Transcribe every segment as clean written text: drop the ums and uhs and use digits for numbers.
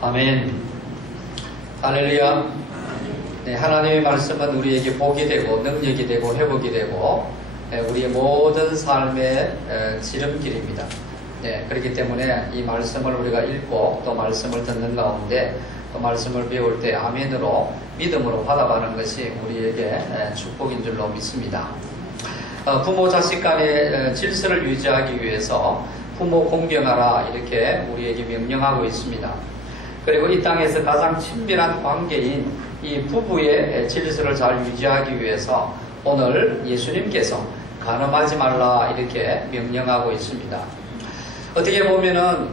아멘. 할렐루야. 네, 하나님의 말씀은 우리에게 복이 되고 능력이 되고 회복이 되고 우리의 모든 삶의 지름길입니다. 네, 그렇기 때문에 이 말씀을 우리가 읽고 또 말씀을 듣는 가운데 또 말씀을 배울 때 아멘으로 믿음으로 받아가는 것이 우리에게 축복인 줄로 믿습니다. 부모 자식 간의 질서를 유지하기 위해서 부모 공경하라 이렇게 우리에게 명령하고 있습니다. 그리고 이 땅에서 가장 친밀한 관계인 이 부부의 질서를 잘 유지하기 위해서 오늘 예수님께서 간음하지 말라 이렇게 명령하고 있습니다. 어떻게 보면은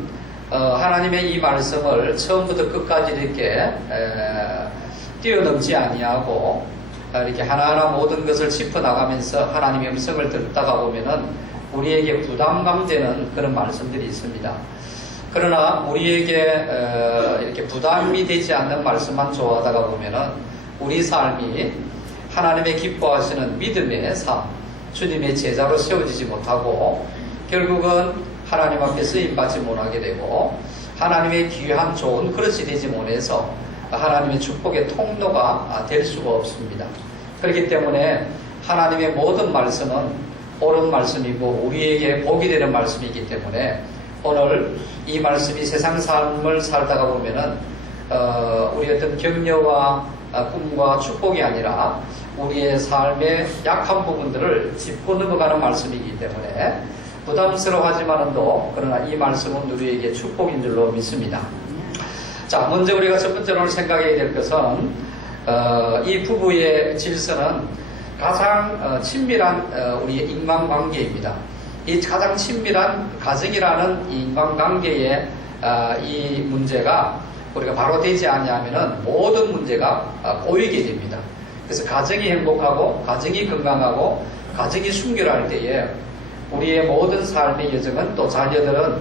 하나님의 이 말씀을 처음부터 끝까지 이렇게 뛰어넘지 아니하고 이렇게 하나하나 모든 것을 짚어나가면서 하나님의 음성을 듣다가 보면은 우리에게 부담감 되는 그런 말씀들이 있습니다. 그러나 우리에게 이렇게 부담이 되지 않는 말씀만 좋아하다가 보면은 우리 삶이 하나님의 기뻐하시는 믿음의 삶, 주님의 제자로 세워지지 못하고 결국은 하나님 앞에 쓰임받지 못하게 되고 하나님의 귀한 좋은 그릇이 되지 못해서 하나님의 축복의 통로가 될 수가 없습니다. 그렇기 때문에 하나님의 모든 말씀은 옳은 말씀이고 우리에게 복이 되는 말씀이기 때문에 오늘 이 말씀이 세상 삶을 살다가 보면은 우리 어떤 격려와 꿈과 축복이 아니라 우리의 삶의 약한 부분들을 짚고 넘어가는 말씀이기 때문에 부담스러워하지만도 그러나 이 말씀은 우리에게 축복인 줄로 믿습니다. 자, 먼저 우리가 첫 번째로 오늘 생각해야 될 것은 이 부부의 질서는 가장 친밀한 우리의 인간관계입니다. 이 가장 친밀한 가정이라는 인간관계의 이 문제가 우리가 바로 되지 않냐면은 모든 문제가 꼬이게 됩니다. 그래서 가정이 행복하고 가정이 건강하고 가정이 순결할 때에 우리의 모든 삶의 여정은 또 자녀들은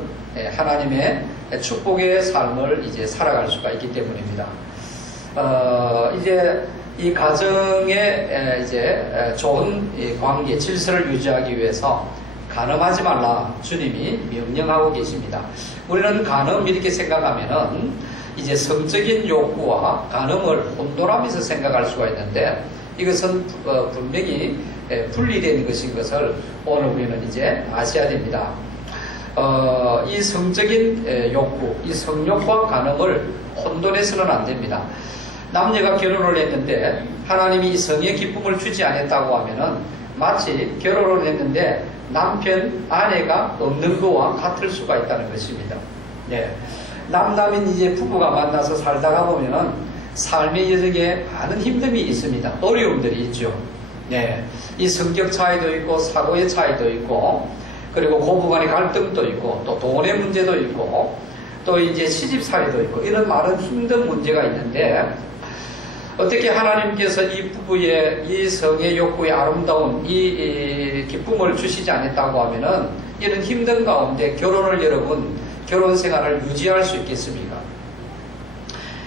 하나님의 축복의 삶을 이제 살아갈 수가 있기 때문입니다. 이제 이 가정의 이제 좋은 관계, 질서를 유지하기 위해서 간음하지 말라 주님이 명령하고 계십니다. 우리는 간음 이렇게 생각하면은 이제 성적인 욕구와 간음을 혼돈하면서 생각할 수가 있는데 이것은 분명히 분리된 것인 것을 오늘 우리는 이제 아셔야 됩니다. 이 성적인 욕구, 이 성욕과 간음을 혼돈해서는 안 됩니다. 남녀가 결혼을 했는데 하나님이 이 성의 기쁨을 주지 않았다고 하면은 마치 결혼을 했는데 남편, 아내가 없는 것과 같을 수가 있다는 것입니다. 네. 남남인 이제 부부가 만나서 살다가 보면은 삶의 여정에 많은 힘듦이 있습니다. 어려움들이 있죠. 네. 이 성격 차이도 있고 사고의 차이도 있고 그리고 고부간의 갈등도 있고 또 돈의 문제도 있고 또 이제 시집살이도 있고 이런 많은 힘든 문제가 있는데 어떻게 하나님께서 이 부부의 이 성의 욕구의 아름다운 이 기쁨을 주시지 않았다고 하면은 이런 힘든 가운데 결혼을 여러분 결혼 생활을 유지할 수 있겠습니까?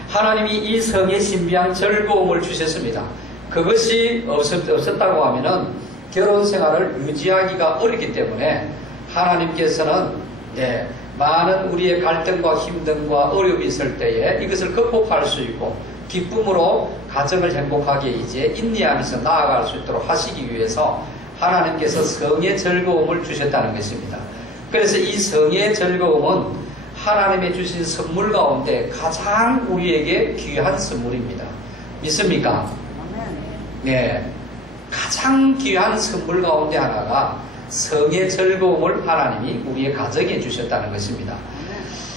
하나님이 이 성의 신비한 즐거움을 주셨습니다. 그것이 없었다고 하면은 결혼 생활을 유지하기가 어렵기 때문에 하나님께서는 많은 우리의 갈등과 힘듦과 어려움이 있을 때에 이것을 극복할 수 있고 기쁨으로 가정을 행복하게 이제 인내하면서 나아갈 수 있도록 하시기 위해서 하나님께서 성의 즐거움을 주셨다는 것입니다. 그래서 이 성의 즐거움은 하나님의 주신 선물 가운데 가장 우리에게 귀한 선물입니다. 믿습니까? 네. 가장 귀한 선물 가운데 하나가 성의 즐거움을 하나님이 우리의 가정에 주셨다는 것입니다.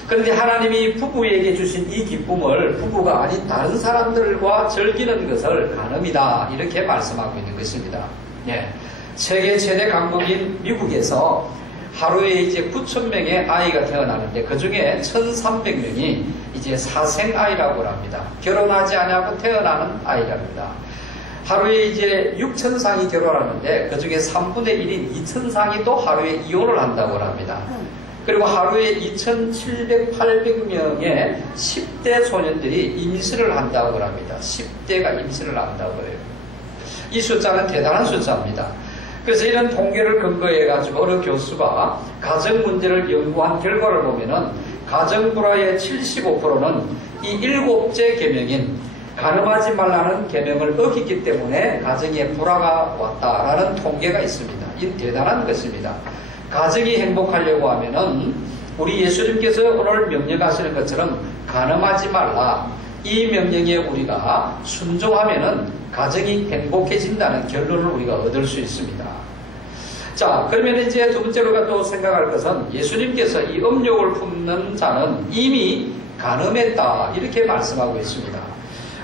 그런데 하나님이 부부에게 주신 이 기쁨을 부부가 아닌 다른 사람들과 즐기는 것을 간음이다 이렇게 말씀하고 있는 것입니다. 네. 세계 최대 강국인 미국에서 하루에 이제 9,000명의 아이가 태어나는데 그 중에 1,300명이 이제 사생아이라고 합니다. 결혼하지 않고 태어나는 아이랍니다. 하루에 이제 6,000상이 결혼하는데 그 중에 3분의 1인 2,000상이 또 하루에 이혼을 한다고 합니다. 그리고 하루에 2,700~800명의 10대 소년들이 임신을 한다고 합니다. 10대가 임신을 한다고 해요. 이 숫자는 대단한 숫자입니다. 그래서 이런 통계를 근거해 가지고 어느 교수가 가정 문제를 연구한 결과를 보면은 가정 불화의 75%는 이 7째 계명인 간음하지 말라는 계명을 어겼기 때문에 가정에 불화가 왔다라는 통계가 있습니다. 이 대단한 것입니다. 가정이 행복하려고 하면은 우리 예수님께서 오늘 명령하시는 것처럼 간음하지 말라, 이 명령에 우리가 순종하면은 가정이 행복해진다는 결론을 우리가 얻을 수 있습니다. 자, 그러면 이제 두 번째로 우리가 또 생각할 것은 예수님께서 이 음욕을 품는 자는 이미 간음했다, 이렇게 말씀하고 있습니다.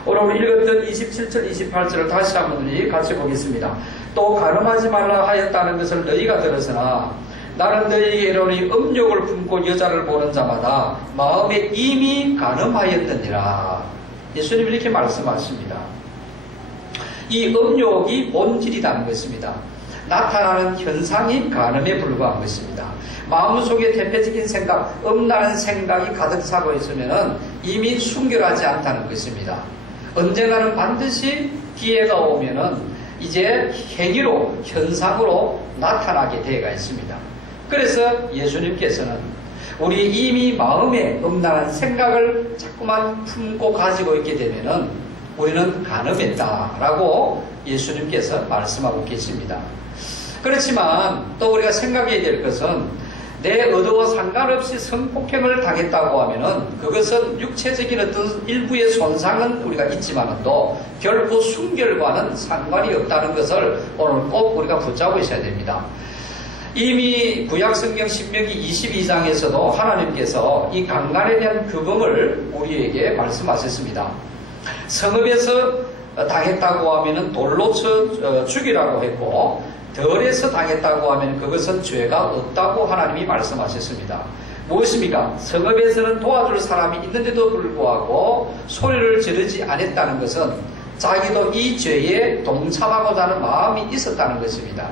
오늘 우리 읽었던 27절, 28절을 다시 한번 우리 같이 보겠습니다. 또 간음하지 말라 하였다는 것을 너희가 들었으나 나는 너희에게 이르노니 음욕을 품고 여자를 보는 자마다 마음에 이미 간음하였느니라. 예수님이 이렇게 말씀하십니다. 이 음욕이 본질이라는 것입니다. 나타나는 현상이 간음에 불과한 것입니다. 마음속에 대표적인 생각, 음란한 생각이 가득 차고 있으면 이미 순결하지 않다는 것입니다. 언젠가는 반드시 기회가 오면은 이제 행위로, 현상으로 나타나게 되어가 있습니다. 그래서 예수님께서는 우리 이미 마음에 음란한 생각을 자꾸만 품고 가지고 있게 되면은 우리는 간음했다라고 예수님께서 말씀하고 계십니다. 그렇지만 또 우리가 생각해야 될 것은 내 의도와 상관없이 성폭행을 당했다고 하면은 그것은 육체적인 어떤 일부의 손상은 우리가 있지만도 결코 순결과는 상관이 없다는 것을 오늘 꼭 우리가 붙잡고 있어야 됩니다. 이미 구약성경 신명기 22장에서도 하나님께서 이 강간에 대한 규범을 우리에게 말씀하셨습니다. 성읍에서 당했다고 하면은 돌로 쳐 죽이라고 했고, 덜에서 당했다고 하면 그것은 죄가 없다고 하나님이 말씀하셨습니다. 무엇입니까? 성읍에서는 도와줄 사람이 있는데도 불구하고 소리를 지르지 않았다는 것은 자기도 이 죄에 동참하고자 하는 마음이 있었다는 것입니다.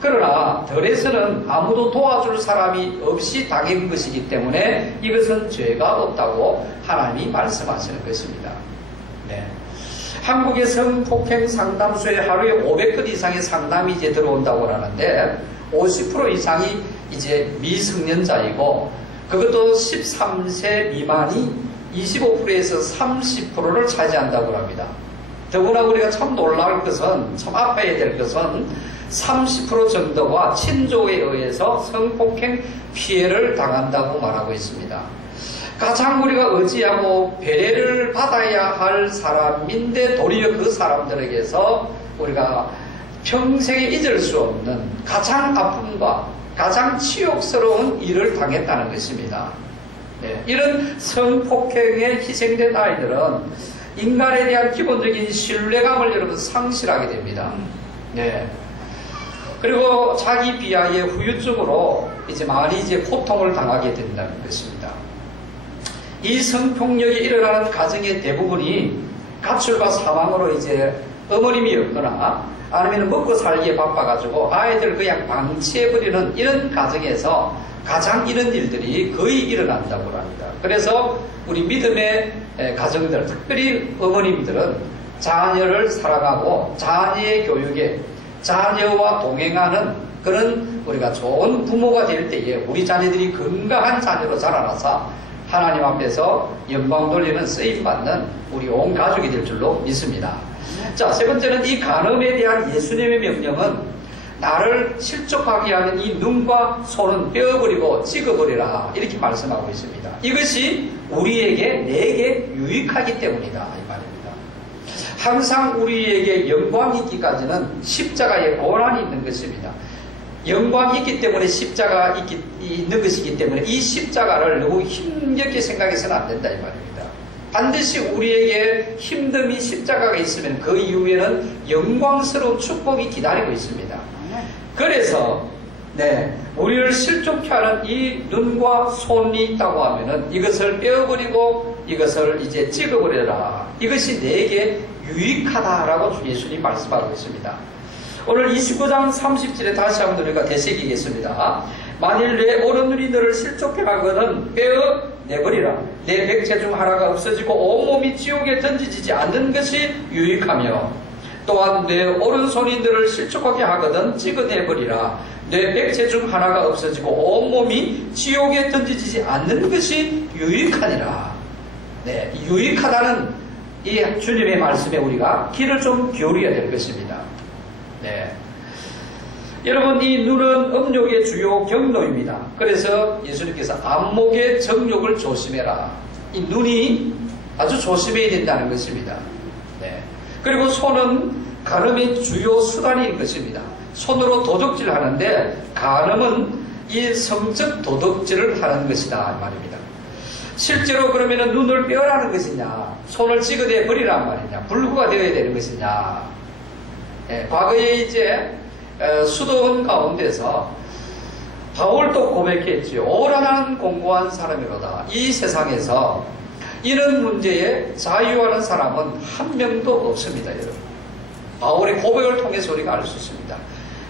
그러나 덜에서는 아무도 도와줄 사람이 없이 당한 것이기 때문에 이것은 죄가 없다고 하나님이 말씀하시는 것입니다. 네. 한국의 성폭행 상담소에 하루에 500건 이상의 상담이 이제 들어온다고 하는데 50% 이상이 이제 미성년자이고 그것도 13세 미만이 25%에서 30%를 차지한다고 합니다. 더구나 우리가 참 놀라울 것은, 참 아파야 될 것은 30% 정도가 친족에 의해서 성폭행 피해를 당한다고 말하고 있습니다. 가장 우리가 의지하고 배려를 받아야 할 사람인데 도리어 그 사람들에게서 우리가 평생에 잊을 수 없는 가장 아픔과 가장 치욕스러운 일을 당했다는 것입니다. 네, 이런 성폭행에 희생된 아이들은 인간에 대한 기본적인 신뢰감을 여러분 상실하게 됩니다. 네. 그리고 자기 비하의 후유증으로 이제 많이 이제 고통을 당하게 된다는 것입니다. 이 성폭력이 일어나는 가정의 대부분이 가출과 사망으로 이제 어머님이 없거나 아니면 먹고 살기에 바빠가지고 아이들 그냥 방치해버리는 이런 가정에서 가장 이런 일들이 거의 일어난다고 합니다. 그래서 우리 믿음의 가정들, 특별히 어머님들은 자녀를 사랑하고 자녀의 교육에 자녀와 동행하는 그런 우리가 좋은 부모가 될 때에 우리 자녀들이 건강한 자녀로 자라나서 하나님 앞에서 영광 돌리는 쓰임받는 우리 온 가족이 될 줄로 믿습니다. 자, 세 번째는 이 간음에 대한 예수님의 명령은 나를 실족하게 하는 이 눈과 손은 떼어버리고 찍어버리라 이렇게 말씀하고 있습니다. 이것이 우리에게 내게 유익하기 때문이다 이 말입니다. 항상 우리에게 영광이 있기까지는 십자가에 고난이 있는 것입니다. 영광이 있기 때문에 십자가 있는 것이기 때문에 이 십자가를 너무 힘겹게 생각해서는 안 된다 이 말입니다. 반드시 우리에게 힘듦이 십자가가 있으면 그 이후에는 영광스러운 축복이 기다리고 있습니다. 그래서 우리를 실족케 하는 이 눈과 손이 있다고 하면은 이것을 빼어버리고 이것을 이제 찍어버려라. 이것이 내게 유익하다라고 예수님이 말씀하고 있습니다. 오늘 29장 30절에 다시 한번 우리가 되새기겠습니다. 만일 내 오른눈이 너를 실족해 가거든 빼어내버리라. 내 백체 중 하나가 없어지고 온몸이 지옥에 던지지 않는 것이 유익하며 또한 내 오른손이 너를 실족하게 하거든 찍어내버리라. 내 백체 중 하나가 없어지고 온몸이 지옥에 던지지 않는 것이 유익하니라. 네, 유익하다는 이 주님의 말씀에 우리가 귀를 좀 기울여야 될 것입니다. 네. 여러분, 이 눈은 음욕의 주요 경로입니다. 그래서 예수님께서 안목의 정욕을 조심해라. 이 눈이 아주 조심해야 된다는 것입니다. 네. 그리고 손은 간음의 주요 수단인 것입니다. 손으로 도둑질 하는데 간음은 이 성적 도둑질을 하는 것이다 이 말입니다. 실제로 그러면 눈을 빼라는 것이냐, 손을 찍어내 버리란 말이냐, 불구가 되어야 되는 것이냐. 네. 과거에 이제 수도원 가운데서 바울도 고백했지요. 오라는 공고한 사람이로다. 이 세상에서 이런 문제에 자유하는 사람은 한 명도 없습니다, 여러분. 바울의 고백을 통해서 우리가 알 수 있습니다.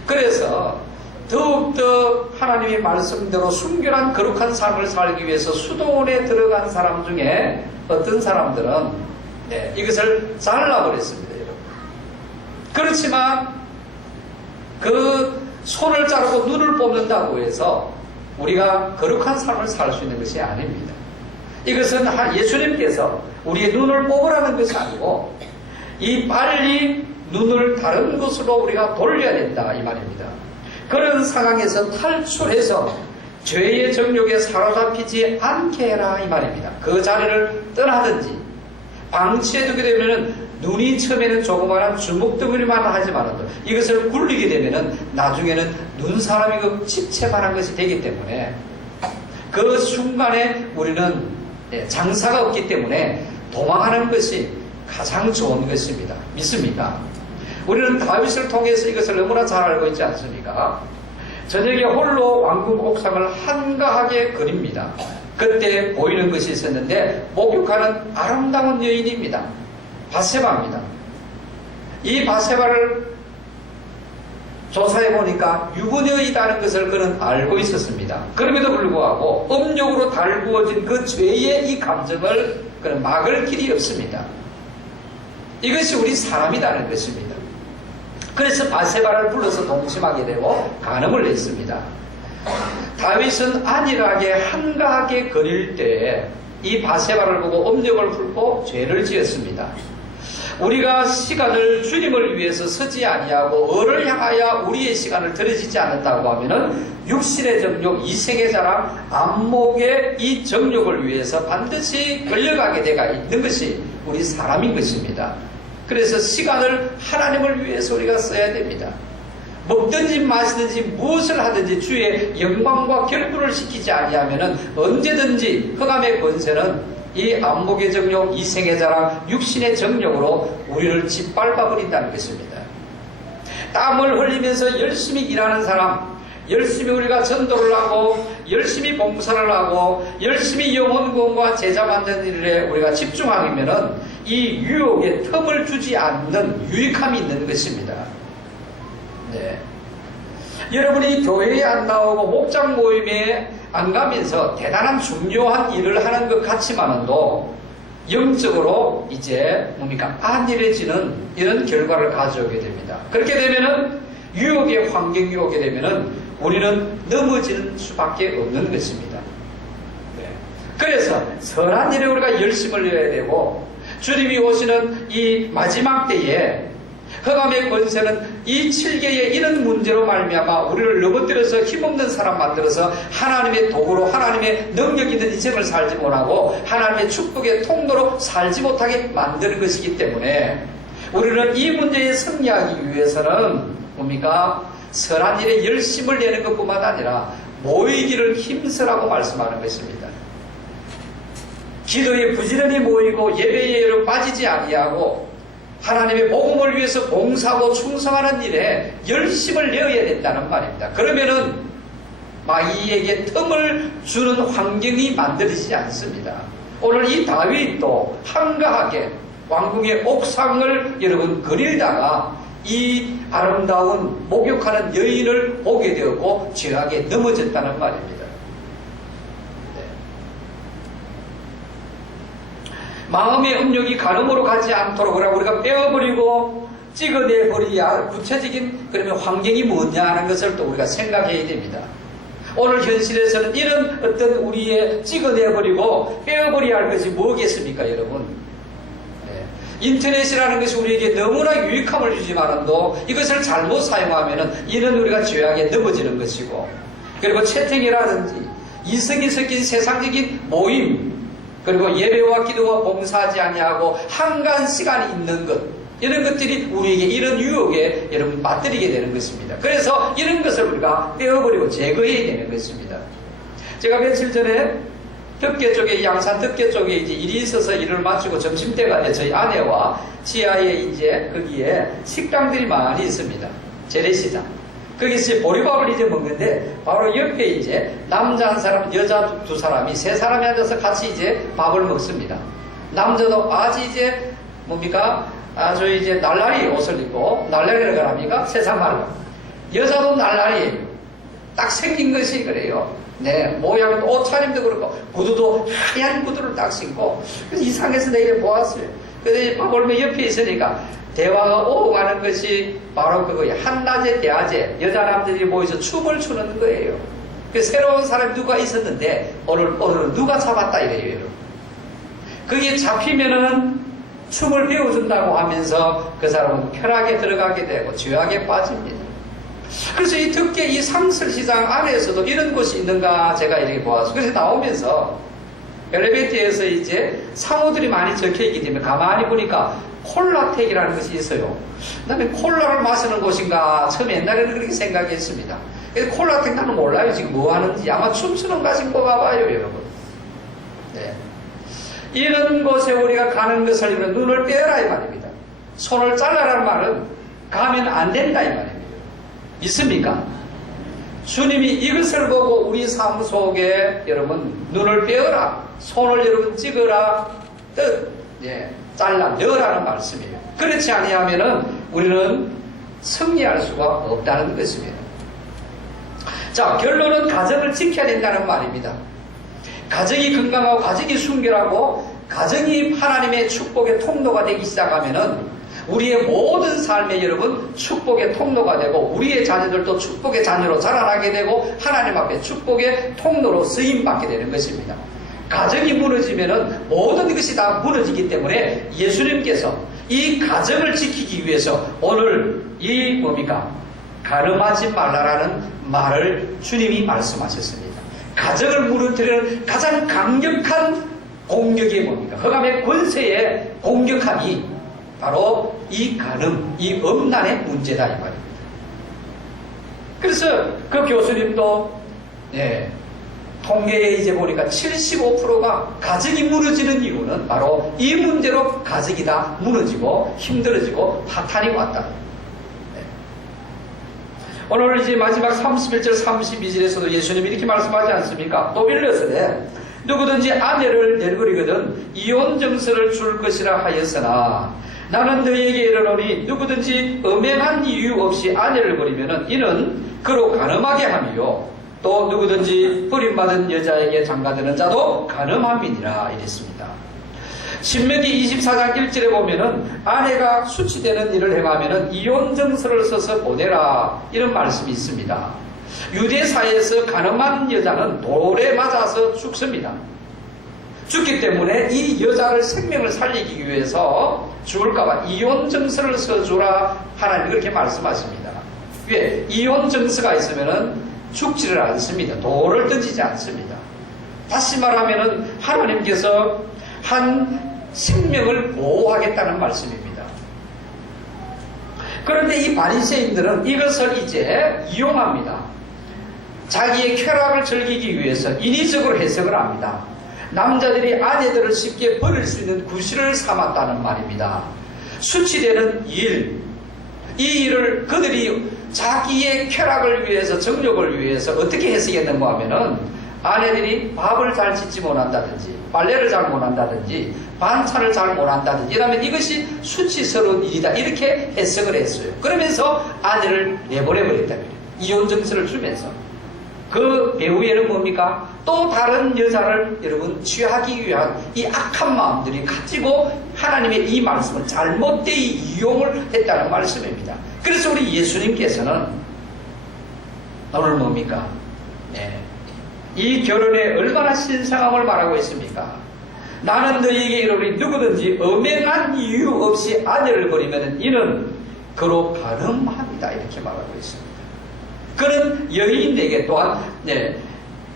그래서 더욱더 하나님의 말씀대로 순결한 거룩한 삶을 살기 위해서 수도원에 들어간 사람 중에 어떤 사람들은 이것을 잘라버렸습니다, 여러분. 그렇지만 그 손을 자르고 눈을 뽑는다고 해서 우리가 거룩한 삶을 살 수 있는 것이 아닙니다. 이것은 예수님께서 우리의 눈을 뽑으라는 것이 아니고 이 빨리 눈을 다른 곳으로 우리가 돌려야 된다 이 말입니다. 그런 상황에서 탈출해서 죄의 정욕에 사로잡히지 않게 해라 이 말입니다. 그 자리를 떠나든지 방치해두게 되면 눈이 처음에는 조그마한 주먹덩어리만 하지만 이것을 굴리게 되면 나중에는 눈사람이 집채만한 것이 되기 때문에 그 순간에 우리는 장사가 없기 때문에 도망하는 것이 가장 좋은 것입니다. 믿습니까? 우리는 다윗을 통해서 이것을 너무나 잘 알고 있지 않습니까? 저녁에 홀로 왕궁 옥상을 한가하게 그립니다. 그때 보이는 것이 있었는데 목욕하는 아름다운 여인입니다. 바세바입니다. 이 바세바를 조사해 보니까 유부녀이다는 것을 그는 알고 있었습니다. 그럼에도 불구하고 음욕으로 달구어진 그 죄의 이 감정을 그는 막을 길이 없습니다. 이것이 우리 사람이라는 것입니다. 그래서 바세바를 불러서 동침하게 되고 간음을 했습니다. 다윗은 안일하게 한가하게 거릴 때 이 바세바를 보고 음욕을 풀고 죄를 지었습니다. 우리가 시간을 주님을 위해서 쓰지 아니하고 을을 향하여 우리의 시간을 들여지지 않는다고 하면은 육신의 정욕, 이생의 자랑, 안목의 이 정욕을 위해서 반드시 끌려가게 되가 있는 것이 우리 사람인 것입니다. 그래서 시간을 하나님을 위해서 우리가 써야 됩니다. 먹든지 마시든지 무엇을 하든지 주의 영광과 결부를 시키지 아니하면은 언제든지 흑암의 권세는 이 안목의 정욕, 이생의 자랑, 육신의 정욕으로 우리를 짓밟아 버린다는 것입니다. 땀을 흘리면서 열심히 일하는 사람, 열심히 우리가 전도를 하고 열심히 봉사를 하고 열심히 영혼 구원과 제자 만드는 일에 우리가 집중하면은 이 유혹에 틈을 주지 않는 유익함이 있는 것입니다. 네. 여러분이 교회에 안 나오고 목장 모임에 안 가면서 대단한 중요한 일을 하는 것 같지만도 영적으로 이제 뭡니까? 안일해지는 이런 결과를 가져오게 됩니다. 그렇게 되면은 유혹의 환경이 오게 되면은 우리는 넘어지는 수밖에 없는 것입니다. 네. 그래서 선한 일에 우리가 열심을 내야 되고 주님이 오시는 이 마지막 때에 흑암의 권세는 이 7개의 이런 문제로 말미암아 우리를 넘어뜨려서 힘없는 사람 만들어서 하나님의 도구로 하나님의 능력 있는 인생을 살지 못하고 하나님의 축복의 통로로 살지 못하게 만드는 것이기 때문에 우리는 이 문제에 승리하기 위해서는 뭡니까? 선한 일에 열심을 내는 것뿐만 아니라 모이기를 힘쓰라고 말씀하는 것입니다. 기도에 부지런히 모이고 예배에 빠지지 아니하고 하나님의 복음을 위해서 봉사하고 충성하는 일에 열심을 내어야 된다는 말입니다. 그러면은 마귀에게 틈을 주는 환경이 만들어지지 않습니다. 오늘 이 다윗도 한가하게 왕궁의 옥상을 여러분 그리다가 이 아름다운 목욕하는 여인을 보게 되었고 죄악에 넘어졌다는 말입니다. 마음의 음욕이 간음으로 가지 않도록 우리가 빼어버리고 찍어내버려야 할 구체적인 그러면 환경이 뭐냐 하는 것을 또 우리가 생각해야 됩니다. 오늘 현실에서는 이런 어떤 우리의 찍어내버리고 빼어버려야 할 것이 뭐겠습니까, 여러분? 인터넷이라는 것이 우리에게 너무나 유익함을 주지만도 이것을 잘못 사용하면은 이는 우리가 죄악에 넘어지는 것이고, 그리고 채팅이라든지 이성이 섞인 세상적인 모임, 그리고 예배와 기도와 봉사하지 아니하고 한간 시간이 있는 것, 이런 것들이 우리에게 이런 유혹에 여러분 빠뜨리게 되는 것입니다. 그래서 이런 것을 우리가 떼어버리고 제거해야 되는 것입니다. 제가 며칠 전에 덕계 쪽에, 양산 덕계 쪽에 이제 일이 있어서 일을 마치고 점심때가 돼 저희 아내와 지하에 이제 거기에 식당들이 많이 있습니다. 재래시장. 거기서 보리밥을 이제 먹는데 바로 옆에 이제 남자 한 사람, 여자 두 사람이, 세 사람이 앉아서 같이 이제 밥을 먹습니다. 남자도 아주 이제 뭡니까? 아주 이제 날라리 옷을 입고, 날라리라고 합니까? 세상 말로. 여자도 날라리예요. 딱 생긴 것이 그래요. 네, 모양, 옷차림도 그렇고, 구두도 하얀 구두를 딱 신고, 그래서 이상해서 내가 보았어요. 그래서 밥을 먹 옆에 있으니까, 대화가 오고 가는 것이 바로 그거예요. 한낮의 대화제, 여자 남자들이 모여서 춤을 추는 거예요. 그 새로운 사람이 누가 있었는데, 오늘은 누가 잡았다 이래요, 여러분. 그게 잡히면은 춤을 배워준다고 하면서 그 사람은 쾌락에 들어가게 되고 죄악에 빠집니다. 그래서 이 덕계 이 상설시장 안에서도 이런 곳이 있는가 제가 이렇게 보았어요. 그래서 나오면서 엘리베이터에서 이제 상호들이 많이 적혀있기 때문에 가만히 보니까 콜라텍이라는 것이 있어요. 나는 콜라를 마시는 곳인가 처음에 옛날에는 그렇게 생각했습니다. 콜라텍 나는 몰라요. 지금 뭐 하는지. 아마 춤추는 가신거 봐봐요, 여러분. 네. 이런 곳에 우리가 가는 것을 이런 눈을 빼어라 이 말입니다. 손을 잘라라는 말은 가면 안 된다 이 말입니다. 믿습니까? 주님이 이것을 보고 우리 삶 속에 여러분 눈을 빼어라, 손을 여러분 찍어라, 뜻, 예, 잘라 넣으라는 말씀이에요. 그렇지 아니하면은 우리는 승리할 수가 없다는 것입니다. 자, 결론은 가정을 지켜야 된다는 말입니다. 가정이 건강하고 가정이 순결하고 가정이 하나님의 축복의 통로가 되기 시작하면은 우리의 모든 삶에 여러분 축복의 통로가 되고 우리의 자녀들도 축복의 자녀로 자라나게 되고 하나님 앞에 축복의 통로로 쓰임받게 되는 것입니다. 가정이 무너지면은 모든 것이 다 무너지기 때문에 예수님께서 이 가정을 지키기 위해서 오늘 이 뭡니까? 가늠하지 말라라는 말을 주님이 말씀하셨습니다. 가정을 무너뜨리는 가장 강력한 공격이 뭡니까? 흑암의 권세의 공격함이 바로 이 간음, 이 음란의 문제다 이 말입니다. 그래서 그 교수님도 통계에 이제 보니까 75%가 가정이 무너지는 이유는 바로 이 문제로 가정이 다 무너지고 힘들어지고 파탄이 왔다. 오늘 이제 마지막 31절 32절에서도 예수님이 이렇게 말씀하지 않습니까? 또 빌렸으되 누구든지 아내를 내버리거든 이혼 정서를 줄 것이라 하였으나 나는 너희에게 이르노니 누구든지 엄행한 이유 없이 아내를 버리면은 이는 그로 간음하게 함이요 또 누구든지 버림받은 여자에게 장가드는 자도 간음함이니라 이랬습니다. 신명기 24장 1절에 보면은 아내가 수치되는 일을 행하면은 이혼 정서를 써서 보내라 이런 말씀이 있습니다. 유대사에서 간음한 여자는 돌에 맞아서 죽습니다. 죽기 때문에 이 여자를 생명을 살리기 위해서 죽을까봐 이혼 정서를 써주라 하나님 그렇게 말씀하십니다. 왜? 이혼 정서가 있으면은 죽지를 않습니다. 돌을 던지지 않습니다. 다시 말하면은 하나님께서 한 생명을 보호하겠다는 말씀입니다. 그런데 이 바리새인들은 이것을 이제 이용합니다. 자기의 쾌락을 즐기기 위해서 인위적으로 해석을 합니다. 남자들이 아내들을 쉽게 버릴 수 있는 구실을 삼았다는 말입니다. 수치되는 일, 이 일을 그들이 자기의 쾌락을 위해서 정욕을 위해서 어떻게 해석했는가 하면은 아내들이 밥을 잘 짓지 못한다든지 빨래를 잘 못한다든지 반찬을 잘 못한다든지 이러면 이것이 수치스러운 일이다 이렇게 해석을 했어요. 그러면서 아내를 내보내버렸다는 거예요. 이혼 정서를 주면서 그 배후에는 뭡니까? 또 또 다른 여자를 여러분 취하기 위한 이 악한 마음들이 가지고 하나님의 이 말씀을 잘못되이 이용을 했다는 말씀입니다. 그래서 우리 예수님께서는 오늘 뭡니까? 이 결혼에 얼마나 신성함을 말하고 있습니까? 나는 너희에게 이르노니 누구든지 엄행한 이유 없이 아내를 버리면 이는 그로 간음합니다. 이렇게 말하고 있습니다. 그는 여인에게 또한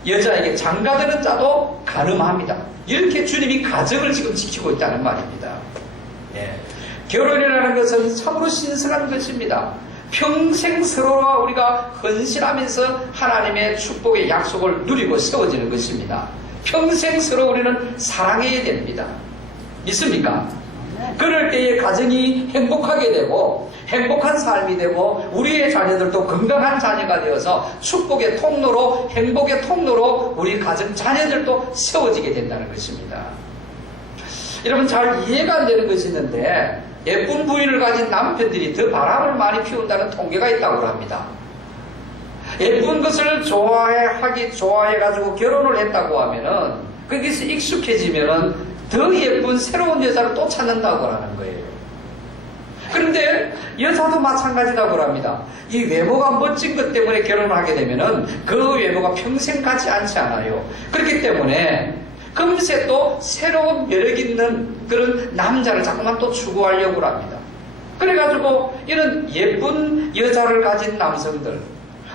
여자에게 장가드는 자도 간음합니다. 이렇게 주님이 가정을 지금 지키고 있다는 말입니다. 결혼이라는 것은 참으로 신성한 것입니다. 평생 서로와 우리가 헌신하면서 하나님의 축복의 약속을 누리고 세워지는 것입니다. 평생 서로 우리는 사랑해야 됩니다. 믿습니까? 그럴 때에 가정이 행복하게 되고 행복한 삶이 되고 우리의 자녀들도 건강한 자녀가 되어서 축복의 통로로 행복의 통로로 우리 가정 자녀들도 세워지게 된다는 것입니다. 여러분 잘 이해가 안 되는 것이 있는데 예쁜 부인을 가진 남편들이 더 바람을 많이 피운다는 통계가 있다고 합니다. 예쁜 것을 좋아해가지고 결혼을 했다고 하면은 거기서 익숙해지면은 더 예쁜 새로운 여자를 또 찾는다고 하는 거예요. 그런데 여자도 마찬가지라고 합니다. 이 외모가 멋진 것 때문에 결혼을 하게 되면은 그 외모가 평생 가지 않지 않아요. 그렇기 때문에 금세 또 새로운 매력 있는 그런 남자를 자꾸만 또 추구하려고 합니다. 그래가지고 이런 예쁜 여자를 가진 남성들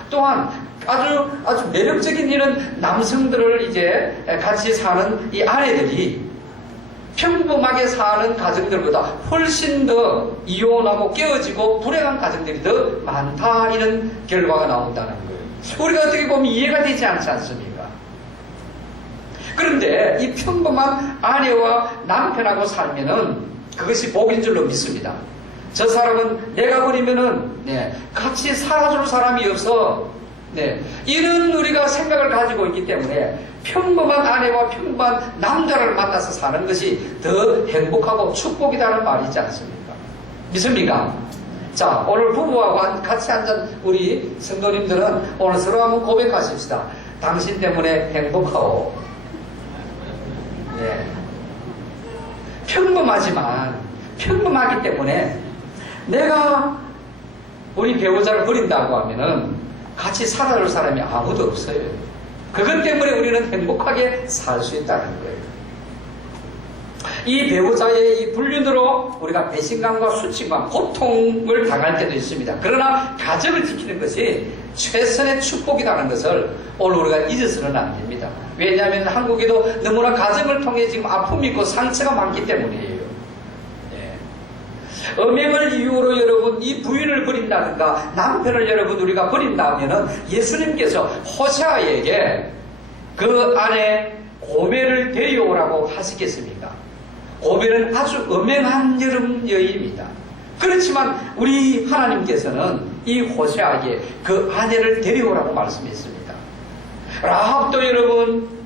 또한 아주 매력적인 이런 남성들을 이제 같이 사는 이 아내들이 평범하게 사는 가정들보다 훨씬 더 이혼하고 깨어지고 불행한 가정들이 더 많다 이런 결과가 나온다는 거예요. 우리가 어떻게 보면 이해가 되지 않지 않습니까? 그런데 이 평범한 아내와 남편하고 살면은 그것이 복인 줄로 믿습니다. 저 사람은 내가 버리면은 같이 살아줄 사람이 없어. 이런 우리가 생각을 가지고 있기 때문에 평범한 아내와 평범한 남자를 만나서 사는 것이 더 행복하고 축복이라는 말이지 않습니까? 믿습니까? 자, 오늘 부부와 같이 앉은 우리 성도님들은 오늘 서로 한번 고백하십시다. 당신 때문에 행복하오. 평범하지만 평범하기 때문에 내가 우리 배우자를 버린다고 하면은 같이 살아줄 사람이 아무도 없어요. 그것 때문에 우리는 행복하게 살 수 있다는 거예요. 이 배우자의 이 불륜으로 우리가 배신감과 수치감, 고통을 당할 때도 있습니다. 그러나 가정을 지키는 것이 최선의 축복이라는 것을 오늘 우리가 잊어서는 안 됩니다. 왜냐하면 한국에도 너무나 가정을 통해 지금 아픔이 있고 상처가 많기 때문이에요. 음행을 이유로 여러분 이 부인을 버린다든가 남편을 여러분 우리가 버린다면은 예수님께서 호세아에게 그 안에 고멜을 데려오라고 하시겠습니까? 고멜은 아주 음행한 여름 여인입니다. 그렇지만 우리 하나님께서는 이 호세아에게 그 아내를 데려오라고 말씀했습니다. 라합도 여러분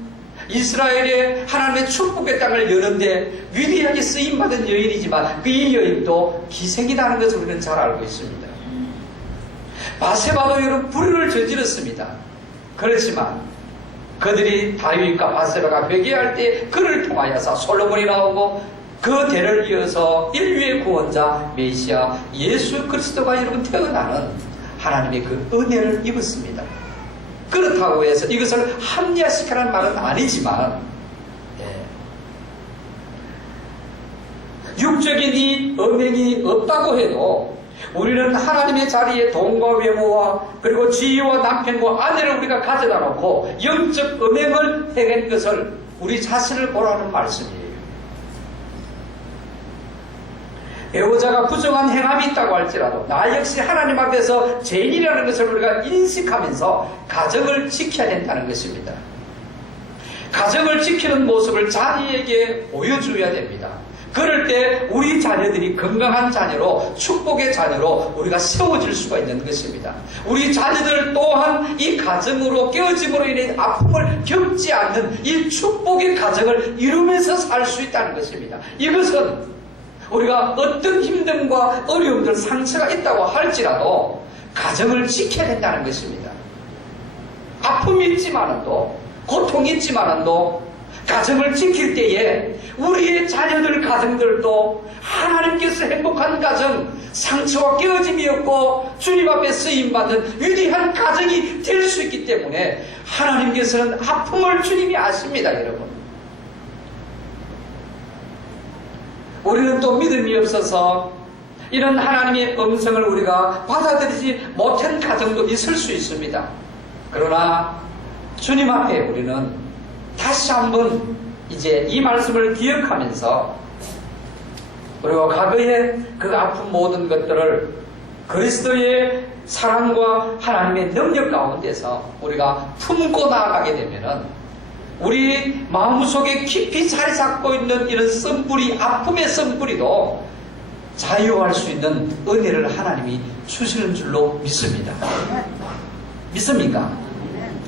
이스라엘의 하나님의 축복의 땅을 여는데 위대하게 쓰임받은 여인이지만 그 이 여인도 기생이라는 것을 우리는 잘 알고 있습니다. 바세바도 여러분 불의를 저질렀습니다. 그렇지만 그들이 다윗과 바세바가 회개할 때 그를 통하여서 솔로몬이 나오고 그 대를 이어서 인류의 구원자 메시아 예수 그리스도가 여러분 태어나는 하나님의 그 은혜를 입었습니다. 그렇다고 해서 이것을 합리화시키라는 말은 아니지만 육적인 이 음행이 없다고 해도 우리는 하나님의 자리에 돈과 외모와 그리고 지위와 남편과 아내를 우리가 가져다 놓고 영적 음행을 행한 것을 우리 자신을 보라는 말씀이에요. 배우자가 부정한 행함이 있다고 할지라도 나 역시 하나님 앞에서 죄인이라는 것을 우리가 인식하면서 가정을 지켜야 된다는 것입니다. 가정을 지키는 모습을 자녀에게 보여줘야 됩니다. 그럴 때 우리 자녀들이 건강한 자녀로 축복의 자녀로 우리가 세워질 수가 있는 것입니다. 우리 자녀들 또한 이 가정으로 깨어짐으로 인해 아픔을 겪지 않는 이 축복의 가정을 이루면서 살 수 있다는 것입니다. 이것은 우리가 어떤 힘듦과 어려움들, 상처가 있다고 할지라도 가정을 지켜야 된다는 것입니다. 아픔이 있지만도 고통이 있지만도 가정을 지킬 때에 우리의 자녀들 가정들도 하나님께서 행복한 가정, 상처와 깨어짐이 없고 주님 앞에 쓰임받는 위대한 가정이 될 수 있기 때문에 하나님께서는 아픔을 주님이 아십니다, 여러분. 우리는 또 믿음이 없어서 이런 하나님의 음성을 우리가 받아들이지 못한 가정도 있을 수 있습니다. 그러나 주님 앞에 우리는 다시 한번 이제 이 말씀을 기억하면서 우리가 과거의 그 아픈 모든 것들을 그리스도의 사랑과 하나님의 능력 가운데서 우리가 품고 나아가게 되면은 우리 마음속에 깊이 자리 잡고 있는 이런 쓴뿌리, 아픔의 쓴뿌리도 자유할 수 있는 은혜를 하나님이 주시는 줄로 믿습니다. 믿습니까?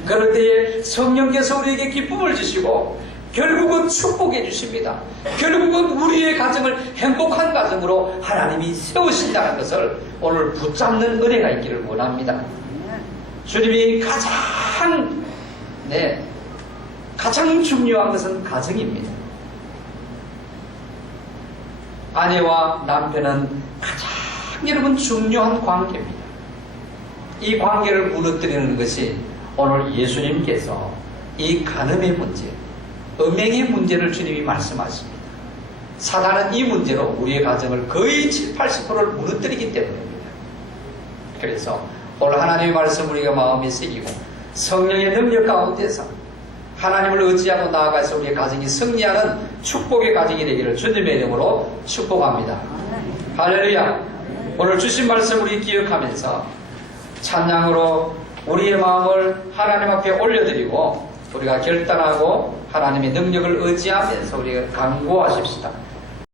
그럴 때에 성령께서 우리에게 기쁨을 주시고 결국은 축복해 주십니다. 결국은 우리의 가정을 행복한 가정으로 하나님이 세우신다는 것을 오늘 붙잡는 은혜가 있기를 원합니다. 주님이 가장 중요한 것은 가정입니다. 아내와 남편은 가장 여러분 중요한 관계입니다. 이 관계를 무너뜨리는 것이 오늘 예수님께서 이 간음의 문제, 음행의 문제를 주님이 말씀하십니다. 사단은 이 문제로 우리의 가정을 거의 70~80%를 무너뜨리기 때문입니다. 그래서 오늘 하나님의 말씀 우리가 마음에 새기고 성령의 능력 가운데서 하나님을 의지하고 나아가서 우리의 가정이 승리하는 축복의 가정이 되기를 주님의 이름으로 축복합니다. 할렐루야. 오늘 주신 말씀 우리 기억하면서 찬양으로 우리의 마음을 하나님 앞에 올려드리고 우리가 결단하고 하나님의 능력을 의지하면서 우리가 간구하십시다.